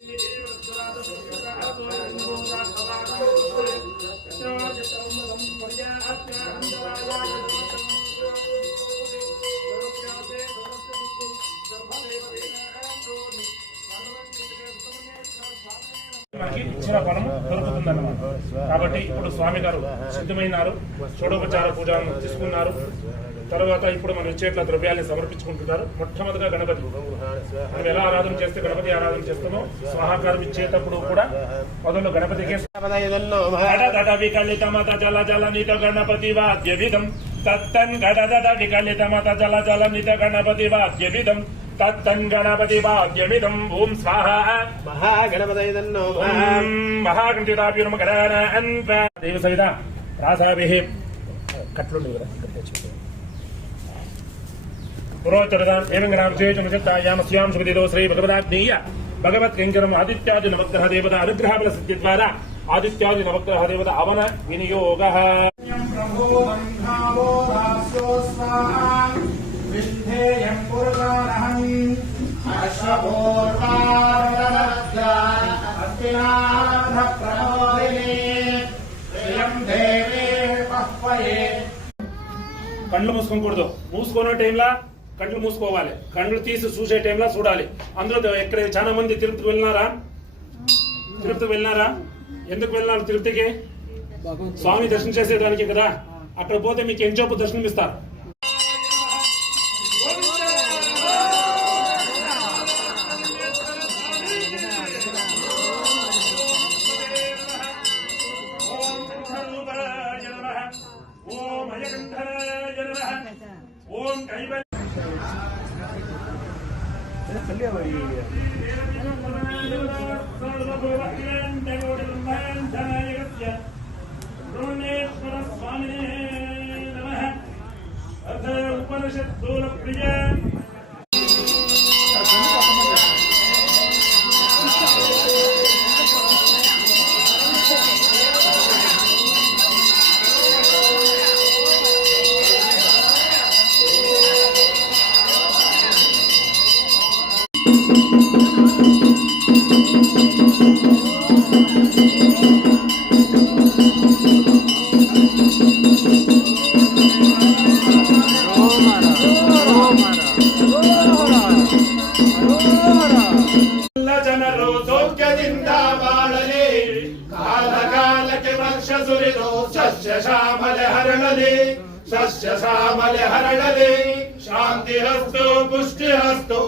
మనకి ఇచ్చిన ఫలము దొరుకుతుందన్నమాట. కాబట్టి ఇప్పుడు స్వామి గారు సిద్ధమైనారు, షోడోపచార పూజను తీసుకున్నారు. తర్వాత ఇప్పుడు మనం ఇచ్చేట్ల ద్రవ్యాన్ని సమర్పించుకుంటున్నారు. మొట్టమొదటిగా గణపతి, మనం ఎలా ఆరాధన చేస్తే గణపతి ఆరాధన చేస్తామో స్వాహాకారం ఇచ్చేటప్పుడు కూడా మొదలు గణపతికి వికలితమత జల జల నిత గణపతి వాద్యవిధం తత్తన్ గడదడ వికలితమత జల జల నిత గణపతి వాద్యవిధం తత్తన్ గణపతి వాద్యమిదం. ఓం స్వాహ మహాగణపతిరాభ్యుర్మకరాన్ దేవ సహిత రాసాభిః కట్లుండి కదా పురోచరదాం ఏం గ్రామేచమచిత్తాయామస్యాం సుగతిదో శ్రీ భగవదాగ్నేయ భగవత్ కింకరం ఆదిత్యాది నవగ్రహ దేవత అనుగ్రహబల సిద్ధి ద్వారా ఆదిత్యాది నవగ్రహ దేవత అవన వినియోగ కళ్ళు మూసుకోకూడదు. మూసుకునే టైంలో కళ్ళు మూసుకోవాలి, కళ్ళు తీసి చూసే టైంలో చూడాలి. అందులో ఎక్కడ చాలా మంది తిరుపతికి వెళ్ళినారా? ఎందుకు వెళ్ళినారు తిరుపతికి? స్వామి దర్శనం చేసేదానికి కదా. అక్కడ పోతే మీకు ఎంచోపు దర్శనం ఇస్తారు. सस्य सामल हरणले शांतिरस्तु पुष्टिरस्तु